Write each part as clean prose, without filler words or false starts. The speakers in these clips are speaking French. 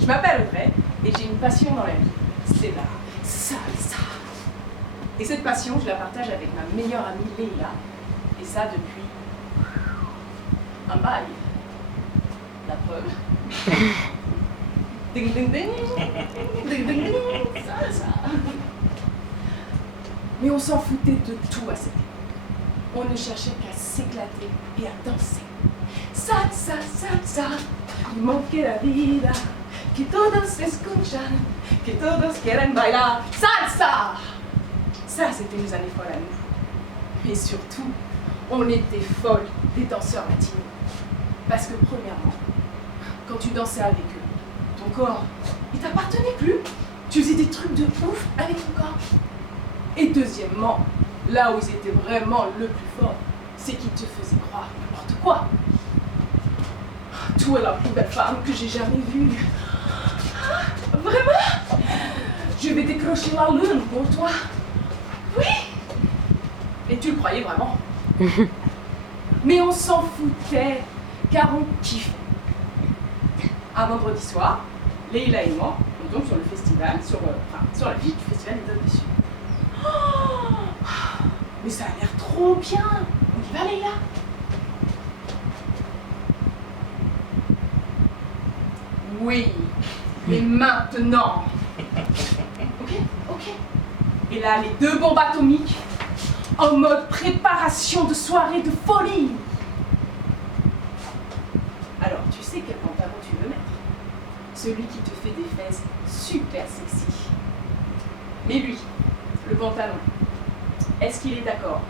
Je m'appelle Audrey et j'ai une passion dans la vie. C'est la salsa. Et cette passion, je la partage avec ma meilleure amie Leila. Et ça depuis un bail. La preuve. Ding ding ding. Ding ding ding. Salsa. Mais on s'en foutait de tout à cette époque. On ne cherchait qu'à s'éclater et à danser. Salsa, salsa, como que la vida, que todos escuchan, que todos quieren bailar. Salsa! Ça, c'était nos années folles à nous. Mais surtout, on était folles des danseurs latinos. Parce que premièrement, quand tu dansais avec eux, ton corps, il t'appartenait plus. Tu faisais des trucs de ouf avec ton corps. Et deuxièmement, là où ils étaient vraiment le plus fort, c'est qu'ils te faisaient croire n'importe quoi. Tu es la plus belle femme que j'ai jamais vue. Vraiment? Je vais décrocher la lune pour toi. Oui. Et tu le croyais vraiment? Mais on s'en foutait, car on kiffait. Un vendredi soir, Leila et moi, on tombe sur le festival, sur la ville du festival des Côtes du Sud. Mais ça a l'air trop bien. On y va, Leila? Oui, mais maintenant. Ok, ok. Et là, les deux bombes atomiques, en mode préparation de soirée de folie. Alors, tu sais quel pantalon tu veux mettre? Celui qui te fait des fesses super sexy. Mais lui, le pantalon, est-ce qu'il est d'accord?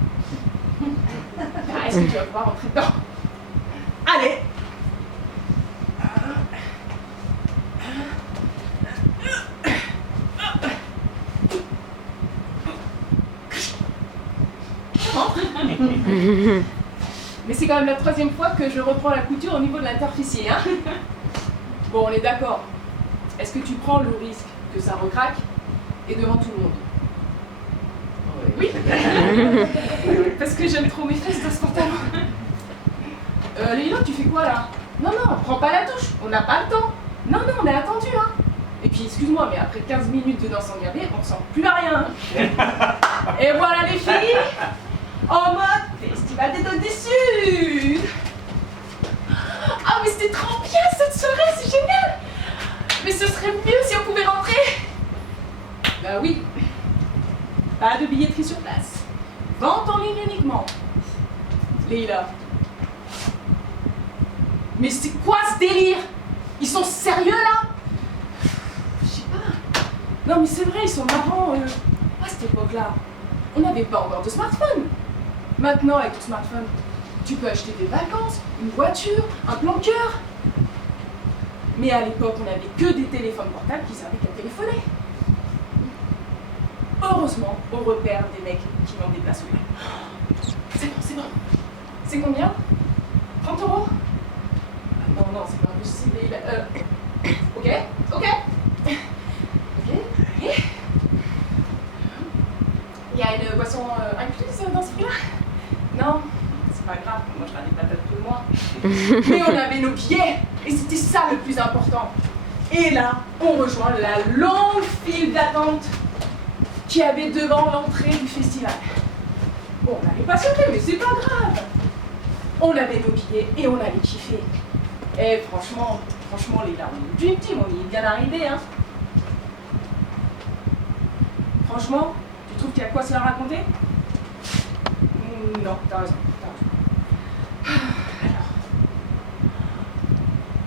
Est-ce que tu vas pouvoir rentrer dedans? Allez! Mais c'est quand même la troisième fois que je reprends la couture au niveau de l'interfessier, hein? Bon, on est d'accord. Est-ce que tu prends le risque que ça recraque et devant tout le monde? Oui. Parce que j'aime trop mes fesses dans ce pantalon. Léla, tu fais quoi là? Non, non, prends pas la douche, on n'a pas le temps. Non, non, on est attendu, hein. Et puis, excuse-moi, mais après 15 minutes de danse engagée, on sent plus à rien. Et voilà les filles, en mode Festival des Côtes du Sud. Ah, mais c'était trop bien cette soirée, c'est génial. Mais ce serait mieux si on pouvait rentrer. Bah oui. Pas de billetterie sur place. Vente en ligne uniquement. Leila. Mais c'est quoi ce délire? Ils sont sérieux là? Je sais pas. Non mais c'est vrai, ils sont marrants. À cette époque-là, on n'avait pas encore de smartphone. Maintenant, avec le smartphone, tu peux acheter des vacances, une voiture, un plan cœur. Mais à l'époque, on n'avait que des téléphones portables qui servaient qu'à téléphoner. Heureusement, on repère des mecs qui vendent des places. C'est bon, c'est bon. C'est combien? 30 €? Non, non, c'est pas possible. Ok, ok. Ok. Il y a une boisson incluse dans ce prix-là? Non, c'est pas grave, on mangera des patates tout le mois. Mais on avait nos billets, et c'était ça le plus important. Et là, on rejoint la longue file d'attente qui avait devant l'entrée du festival. Bon, on n'avait pas sauté, mais c'est pas grave. On avait nos billets et on allait kiffer. Et franchement, les gars, on est une team, on y est bien arrivé, hein. Franchement, tu trouves qu'il y a quoi se la raconter? Non, t'as raison. Alors,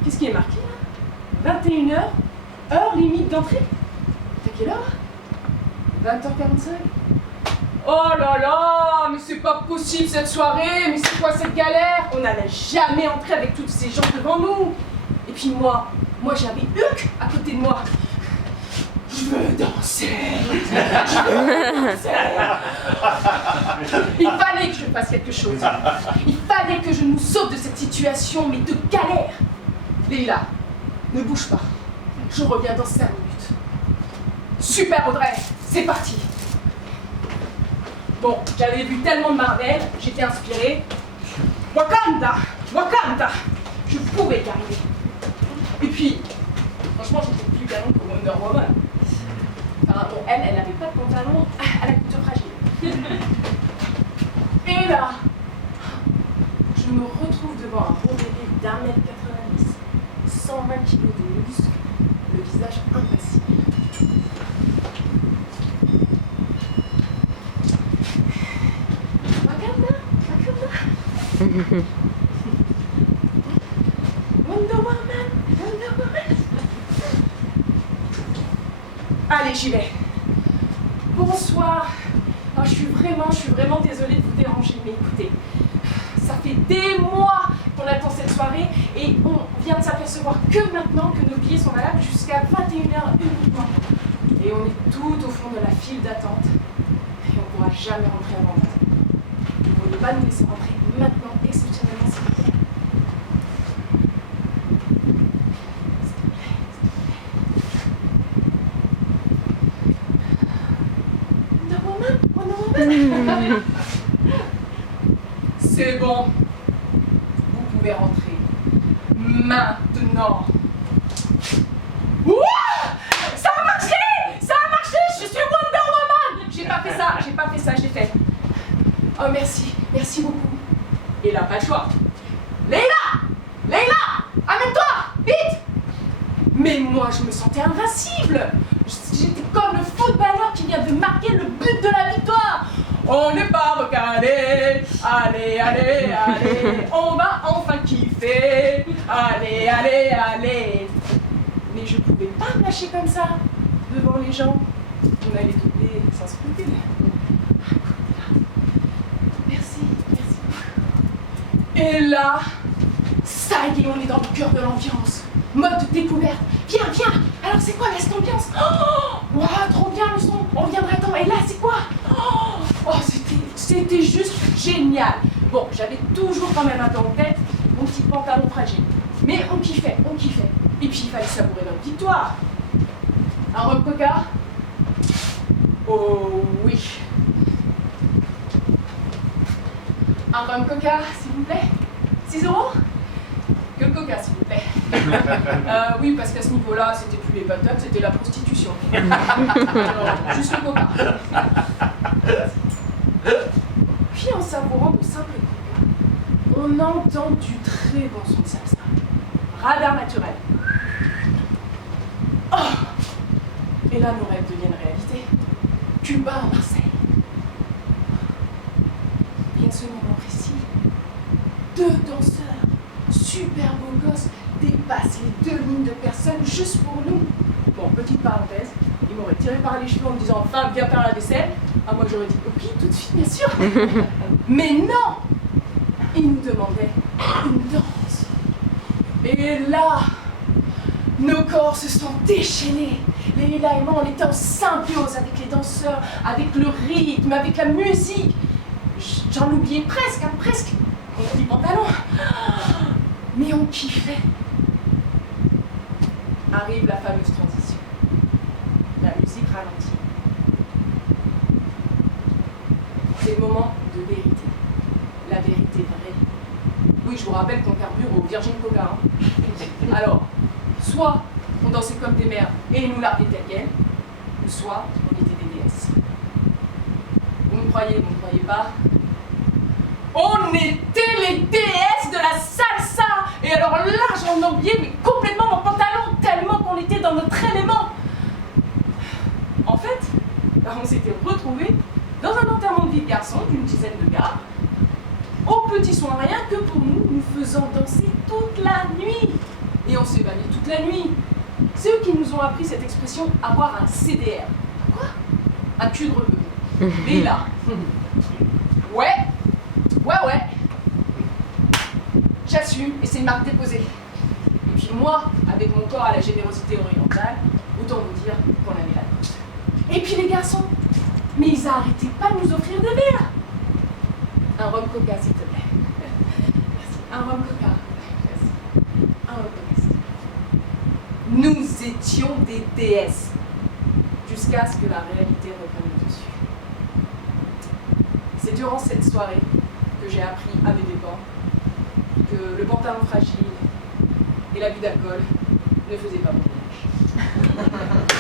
qu'est-ce qui est marqué là? 21h, heure limite d'entrée? T'as quelle heure? 20h45? Oh là là, mais c'est pas possible cette soirée, mais c'est quoi cette galère? On n'allait jamais entrer avec tous ces gens devant nous. Et puis moi j'avais Hulk à côté de moi. Je veux danser. Il fallait que je fasse quelque chose. Il fallait que je nous sauve de cette situation, mais de galère. Leila, ne bouge pas. Je reviens dans 5 minutes. Super Audrey, c'est parti. Bon, j'avais vu tellement de Marvel, j'étais inspirée. Wakanda, Wakanda, je pouvais y arriver. Et puis, franchement, j'étais plus canon que Wonder Woman. Enfin, bon, elle n'avait pas de pantalon à la couture fragile. Et là, je me retrouve devant un beau bébé d'1m90, 120 kg de muscles, le visage impassible. Wakanda. Wonder Woman. Allez, j'y vais. Bonsoir. Oh, je suis vraiment désolée de vous déranger, mais écoutez, ça fait des mois qu'on attend cette soirée et on vient de s'apercevoir que maintenant que nos billets sont valables jusqu'à 21h uniquement. Et on est tout au fond de la file d'attente et on ne pourra jamais rentrer avant l'heure. Vous ne voulez pas nous laisser rentrer maintenant, exceptionnellement, s'il vous plaît. C'est bon. Vous pouvez rentrer. Maintenant. Ouah! Ça a marché! Ça a marché! Je suis Wonder Woman! J'ai pas fait ça, j'ai fait. Oh, merci beaucoup. Et là, pas de choix. Leïla! Amène-toi! Vite! Mais moi, je me sentais invincible! J'étais comme le footballeur qui vient de marquer le but de la victoire! On n'est pas recalé, allez, on va enfin kiffer, allez. Mais je pouvais pas me lâcher comme ça, devant les gens. On allait tomber sans scrupule. Merci. Et là, ça y est, on est dans le cœur de l'ambiance. Mode découverte. Viens. Alors c'est quoi cette ambiance? Oh, wow, trop bien le son. On viendra attendre. Et là, c'est quoi? Oh, c'était juste génial. Bon, j'avais toujours quand même un peu en tête mon petit pantalon fragile. Mais on kiffait. Et puis il fallait savourer notre victoire. Un rhum coca? Oh oui. Un rhum coca, s'il vous plaît? 6 €? Que le coca, s'il vous plaît. Oui, parce qu'à ce niveau-là, c'était plus les patates, c'était la prostitution. Alors, juste le coca. Puis en savourant de simples coca, on entend du très bon son de salsa. Radar naturel. Oh! Et là, nos rêves deviennent réalité. Cuba à Marseille. Et à ce moment précis, 2 danseurs, super beaux gosses, dépassent les 2 lignes de personnes juste pour nous. Bon, petite parenthèse, ils m'auraient tiré par les cheveux en me disant enfin viens faire la vaisselle. Ah, moi j'aurais dit oui, tout de suite, bien sûr. Mais non! Ils nous demandaient une danse. Et là, nos corps se sont déchaînés. Leïla et moi, on était en symbiose avec les danseurs, avec le rythme, avec la musique. J'en oubliais presque, mon petit pantalon. Mais on kiffait. Arrive la fameuse transition. La musique ralentit. C'est le moment de vérité. La vérité vraie. Oui, je vous rappelle qu'on carbure au Virgin Coca. Hein. Alors, soit on dansait comme des mères et nous larguaient telle quelle, ou soit on était des déesses. Vous me croyez pas? On était les déesses de la salsa! Et alors là, j'en oubliais mais complètement mon pantalon, tellement qu'on était dans notre élément. En fait, on s'était retrouvés dans un enterrement de vie de garçon d'une dizaine de gars, au petit soin rien que pour nous faisant danser toute la nuit. Et on s'est bavé toute la nuit. C'est eux qui nous ont appris cette expression, avoir un CDR. Quoi? Un cul de rebeu. Et là, ouais. J'assume et c'est une marque déposée. Et puis moi, avec mon corps à la générosité orientale, autant vous dire qu'on avait la note. Et puis les garçons, mais ils n'arrêtaient pas de nous offrir des verres. Un rhum coca, s'il te plaît. Merci. Un rhum coca. Merci. Un rhum coca, s'il te plaît. Nous étions des déesses. Jusqu'à ce que la réalité reprenne le dessus. C'est durant cette soirée que j'ai appris à mes dépens que le pantalon fragile et l'abus d'alcool ne faisais pas mon ménage.